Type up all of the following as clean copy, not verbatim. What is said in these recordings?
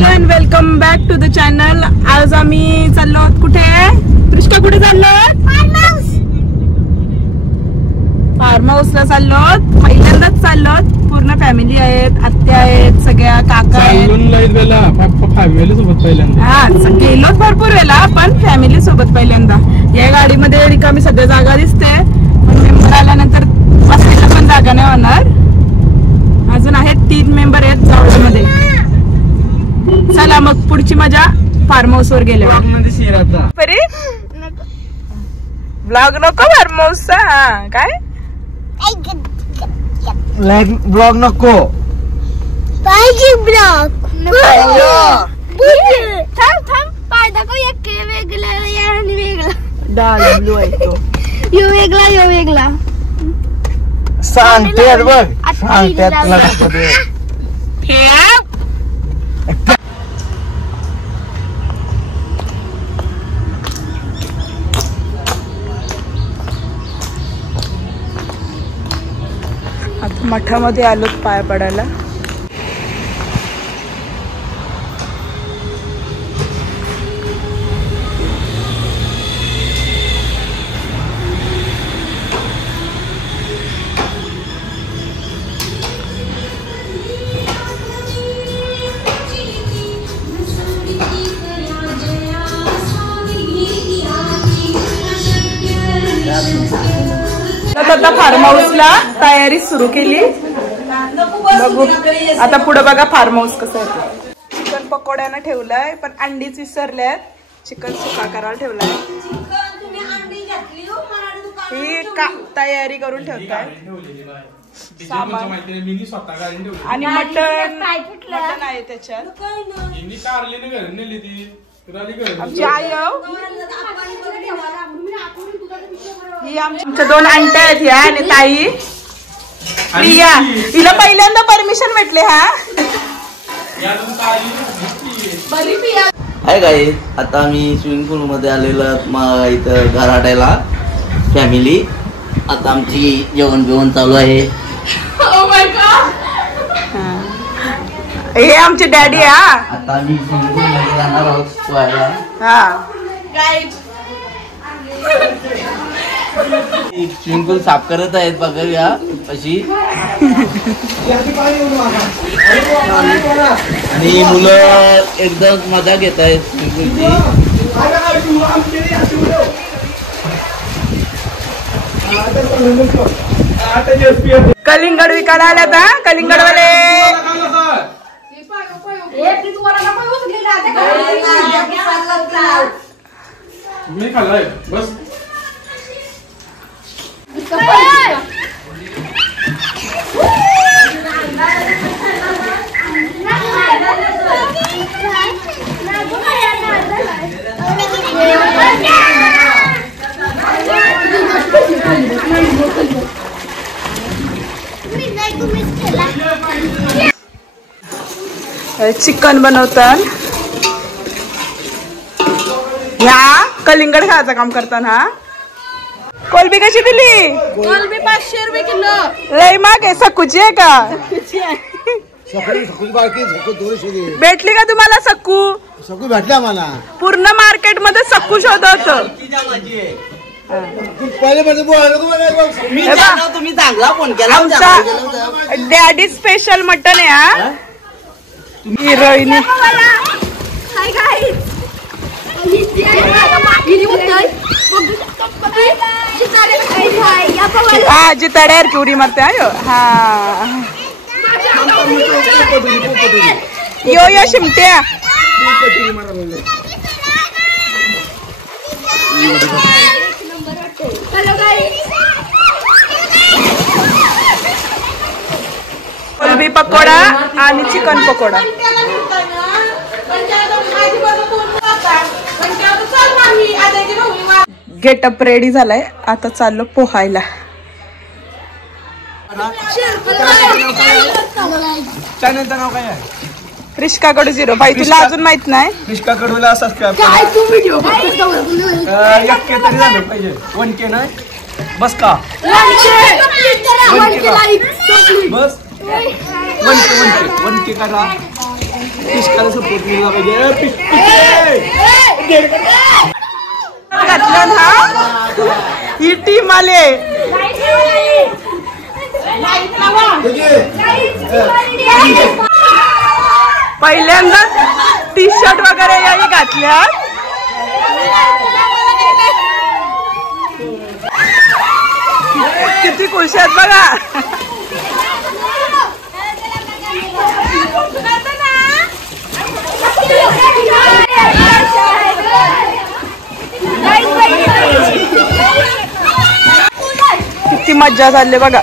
Hello and welcome back to the channel. आज आम्ही चाललो आहोत कुठे? त्रिष्का कुठे चाललो? फार्म हाऊसला चाललो आहोत. पहिल्यांदाच चाललो आहोत. पूर्ण फॅमिली आहेत, आत्या आहेत, सगळ्या काका आहेत. फॅमिली सोबत पहिल्यांदा. हा गेलोच भरपूर वेळेला, पण फॅमिली सोबत पहिल्यांदा. या गाडीमध्ये रिकामी सध्या जागा दिसते, पण मेंबर आल्यानंतर बसायला पण जागा नाही होणार. अजून आहेत 3 मेंबर आहेत जावळमध्ये. चला मग पुढची मजा फार्म हाऊस वर गेल्यावर. ब्लॉग नको फार्म हाऊसचा. हा काय ब्लॉग नको पाहिजे ब्लॉग थांब पाय दाखव. एक वेगळा आणि वेगळा डाल ब्लू आहे तो. यो वेगळा सांगते बघ सांगते. आता मठामध्ये आलो पाय पडायला. आता फार्म हाऊसला तयारी सुरू केली. बघू आता पुढे बघा फार्म हाऊस कसं आहे. चिकन पकोड्यानं ठेवलंय, पण अंडीच विसरल्यात. चिकन सुका करायला ठेवलाय. ही का तयारी करून ठेवताय. आणि मटन आहे त्याच्यात. आमची आई ही आमच्या 2 अंट्या आहेत ह्या आणि ताई प्रिया. हिला पहिल्यांदा परमिशन भेटले. हा हाय गाईज, आता मी स्विमिंग पूल मध्ये आलेलो इथं घर हटायला फॅमिली. आता आमची जेवण बिवण चालू आहे. हे आमचे डॅडी. हा आता आम्ही स्विमिंग पूल मध्ये जाणार आहोत पोहायला. हा स्विमिंग पूल साफ करत आहेत बघूया अशी. आणि मुलं एकदम मजा घेत आहेत स्विमिंग पूलची. कलिंगड विकायला आल्यात. हा कलिंगड वाले मी खाल्लाय बस. चिकन बनवतात. ह्या कलिंगड खायचं काम करताना. कोलबी कशी दिली? कोलबी 500 रुपये किलो. लय माग आहे. सकूची आहे का? भेटली का तुम्हाला सकू? सकू भेटला मला. पूर्ण मार्केट मध्ये सकू शोधत होत. तुम्ही चांगला फोन केला. आमचा डॅडी स्पेशल मटन आहे. हा हिरोईन हा जिताड्यावर की उडी मारते. हा यो शिमट्या. कोलबी पकोडा आणि चिकन पकोडा. गेटअप रेडी झालाय. आता चाललो पोहायला. चॅनलचं नाव काय आहे? क्रिष्का कडू 0. भाई तुला अजून माहित नाही? क्रिष्का कडूला सबस्क्राईब करा. 1K तरी झालं पाहिजे. 1K नाही बस का? बस 1K करा. पिस्काला सपोर्ट केला पाहिजे घातलं ना ही टीम आले पहिल्यांदा टी शर्ट वगैरे याही घातल्या किती खुश आहेत बघा किती मज्जा झाली बघा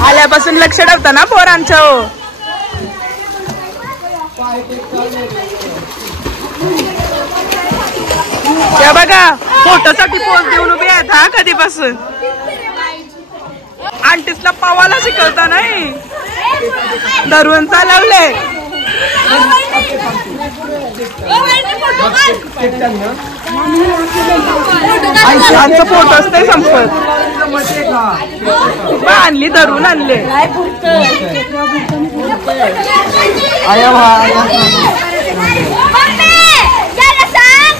आल्यापासून लक्ष ठेवता ना पोरांच्या हो त्या बघा फोटोसाठी पोज देऊन उभी आहेत हा कधीपासून आंटीसला पावाला शिकवता नाही धरून चालवले आमचं फोटोच नाही संपत आणली धरून आणले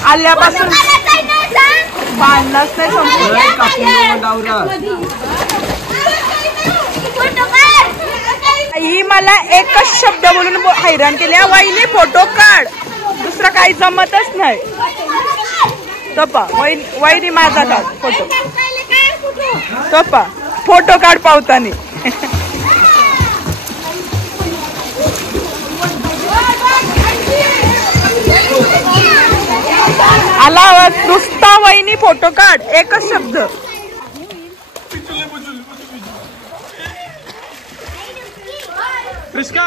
आल्यापासून बांधलाच नाही संपत ही मला एकच शब्द बोलून हैराण केले वहिनी फोटो काढ दुसरं काही जमतच नाही तपा वहिनी माझा काढ फोटो तपा फोटो काढ पावतानी आला नुसता वहिनी फोटो काढ एकच शब्द प्रिस्का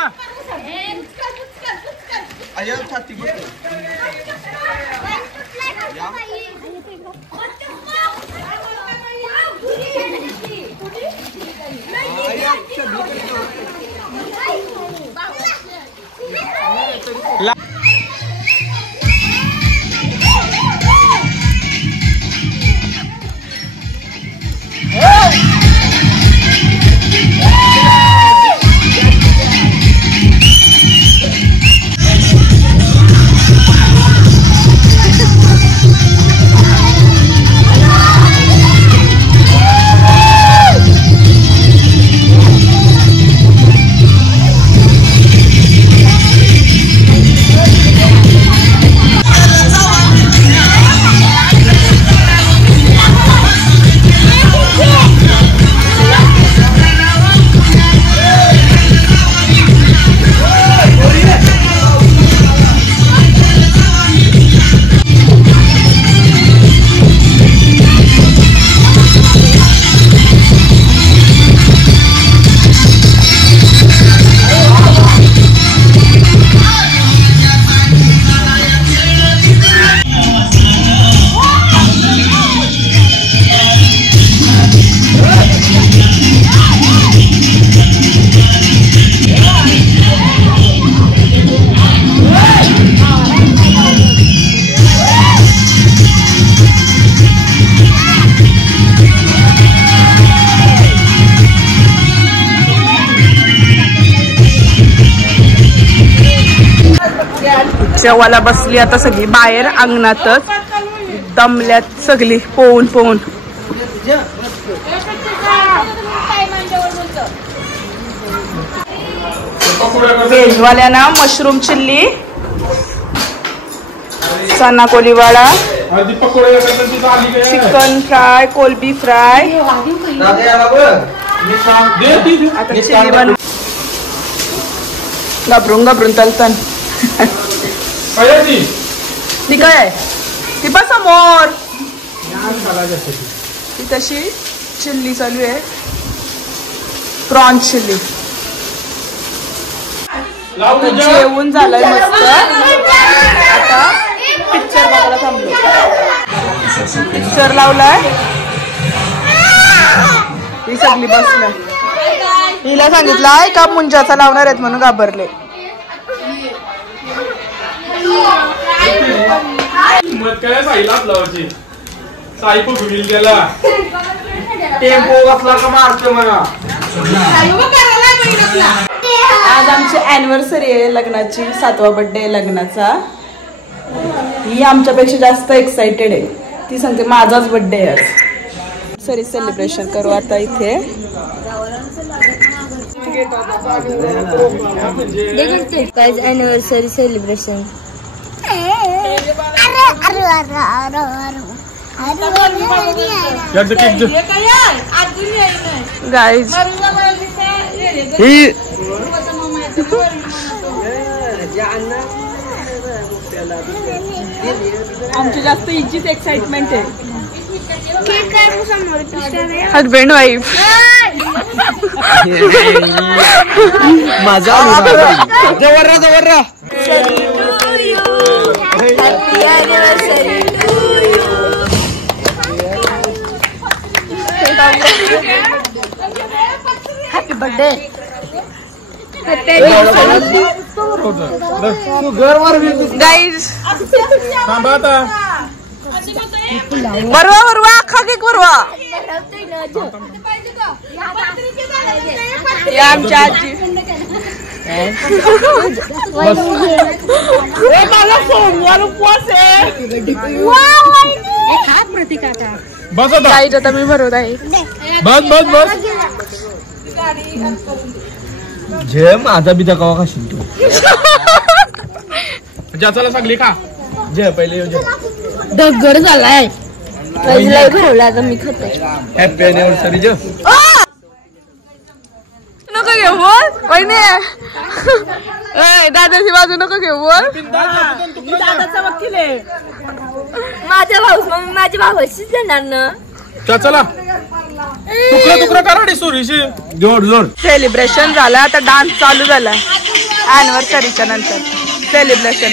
जेवायला बसली आता सगळी बाहेर अंगणातच दमल्यात सगळी पोहून पोहून व्हेजवाल्यांना मशरूम चिल्ली चना कोलीवाडा चिकन फ्राय कोलबी फ्राय आता चिल्ली बनवून घाबरून घाबरून तलतन ती काय आहे ती बस समोर ती तशी चिल्ली चालू आहे प्रॉन्स चिल्ली जेवून झालंय मस्त आता पिक्चर बघायला थांबलो पिक्चर लावलाय ही सगळी बसल्या हिला सांगितलंय का मुंजाचा लावणार आहेत म्हणून घाबरले मत काय साईलाच लावायची साई पकडून गेला टेम्पो बसला का मारतो म्हणा. आज आमची अॅनिव्हर्सरी आहे लग्नाची, 7वा बर्थडे आहे लग्नाचा. ही आमच्यापेक्षा जास्त एक्साइटेड आहे. ती सांगते माझाच बर्थडे आहे आज. सरी सेलिब्रेशन करू आता इथे. Anniversary celebration. गाईज आमची जास्त हिचीच एक्साइटमेंट आहे. हजबंड वाईफ माझा जवळ जवळ हॅपी बर्थडे. गाईज बरवा अख्खा केक बरवा. आमच्या आजी सोमवार उपवास आहे. बस आता गाईज आता मी भरवत आहे. बस बस बस जे माझा बी दगावा का शिंतो ज्याचाला सांगली का जे पहिले दगड झालाय. भरवला आता मी खाते. हॅपी अॅनिव्हर्सरी जे नको घेऊ बोल वहिनी. दादाची बाजू नको घेऊ बोल. दादाचा वकील आहे. माझ्या भाऊशीच देणार ना. त्याचाला तुकडा तुकडा करा सुरीशी जोड जोड. सेलिब्रेशन झालं आता डान्स चालू झाला. अॅनिव्हर्सरीच्या नंतर सेलिब्रेशन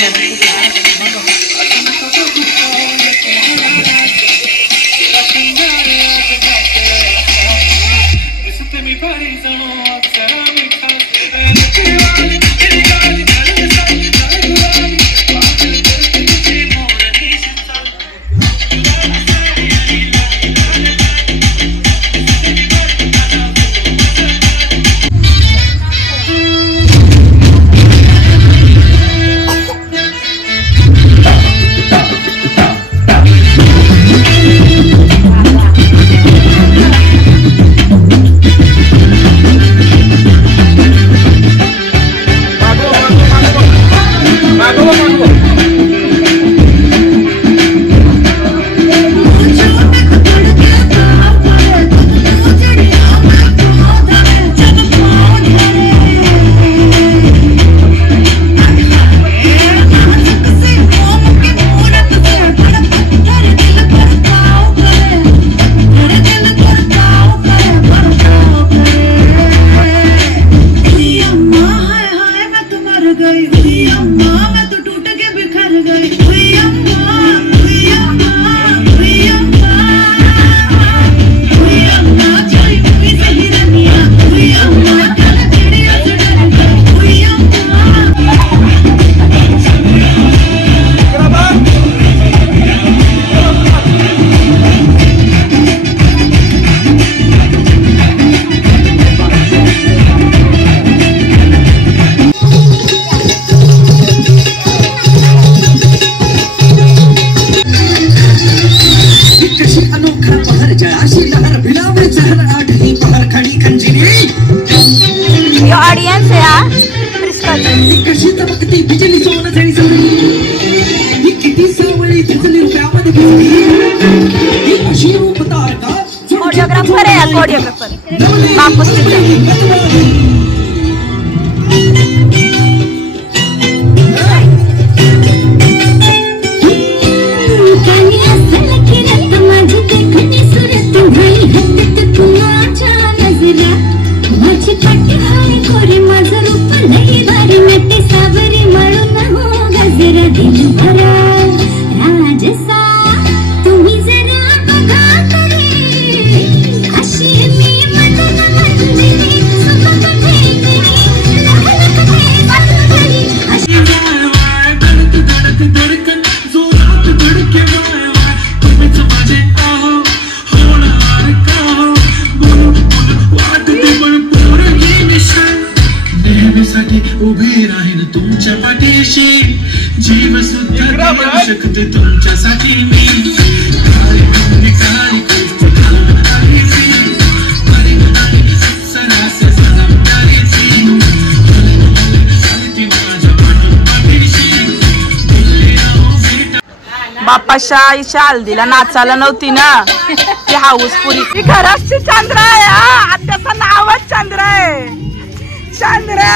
ऑडियन्स आहे हा. कशी तबकती बिजली सोनं जळी ही किती सावळी भिजली रुपयामध्ये ही अशी रूप तारका. कोरिओग्राफर आहे हा. कोरिओग्राफर बापूस अशी मी मदन मंदिरी उभी राहीन तुमच्या पाठीशी जीव सुद्धा देऊ शकते तुमच्यासाठी मी बापाच्या आईच्या हल्दीला नाचायला नव्हती ना ती हाऊस पुरी. ती घराची चंद्रा आहे. हा त्याचं नावच चंद्रा आहे. चंद्रा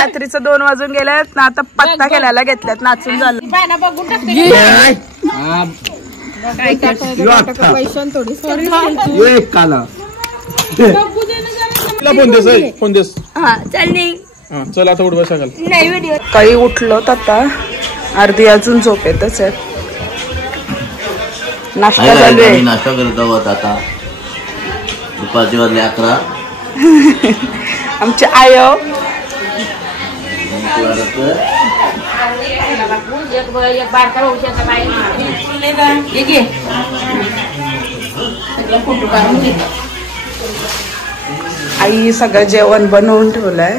रात्रीचं 2 वाजून गेल्यात ना. आता पत्ता केल्याला घेतल्यात. नाचून झालं. फोन देस. चल आता उठ बसा. काही उठलो आता. अर्धी अजून झोपेतच आहेत. नाश्ता चालू आहे. नाश्ता करत आहोत आता. दुपारचे वाजले 11. आमची आय आई सगळं जेवण बनवून ठेवलंय.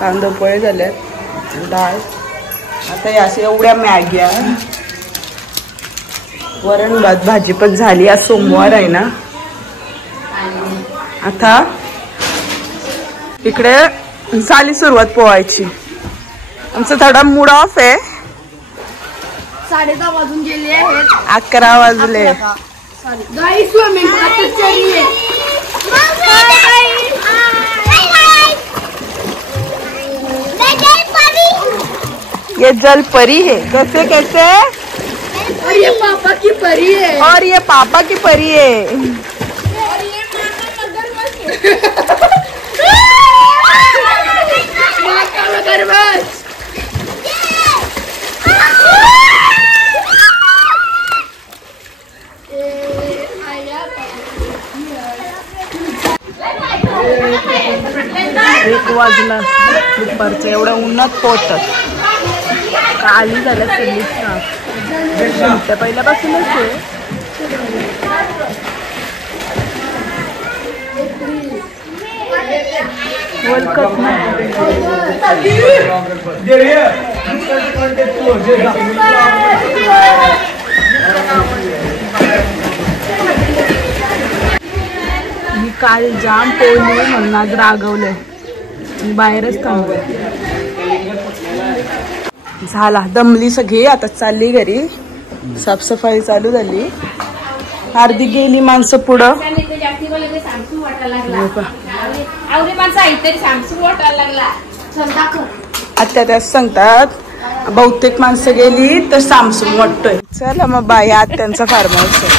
कांदा पोळे झाल्यात. डाळ. आता या एवढ्या मॅग्या. वरण भात भाजी पण झाली. आज सोमवार आहे ना. आता इकडे झाली सुरुवात पोहायची. आमचा थोडा मूड ऑफ आहे. 10:30 वाजून गेले आहेत. 11 वाजले. ये जल परी है. कैसे कैसे? और ये पापा की परी है. और ये पापा की परी है. और ये मगरमच्छ. एक वाजला दुपारचं. एवढ्या उन्हात पोहतात. काली झाल्या सगळी. पहिल्यापासूनच आहे. वर्ल्ड कप मी काल जाम पोहली म्हणून आज रागवलंय. मी बाहेरच थांबले. झाला दमली सगळी. आता चालली घरी. साफसफाई चालू झाली. अर्धी गेली माणसं पुढं. आता त्याच सांगतात बहुतेक माणसं गेली तर सॅमसंग वाटतोय. चला मग बाय. आज त्यांचा फार्म हाऊस आहे.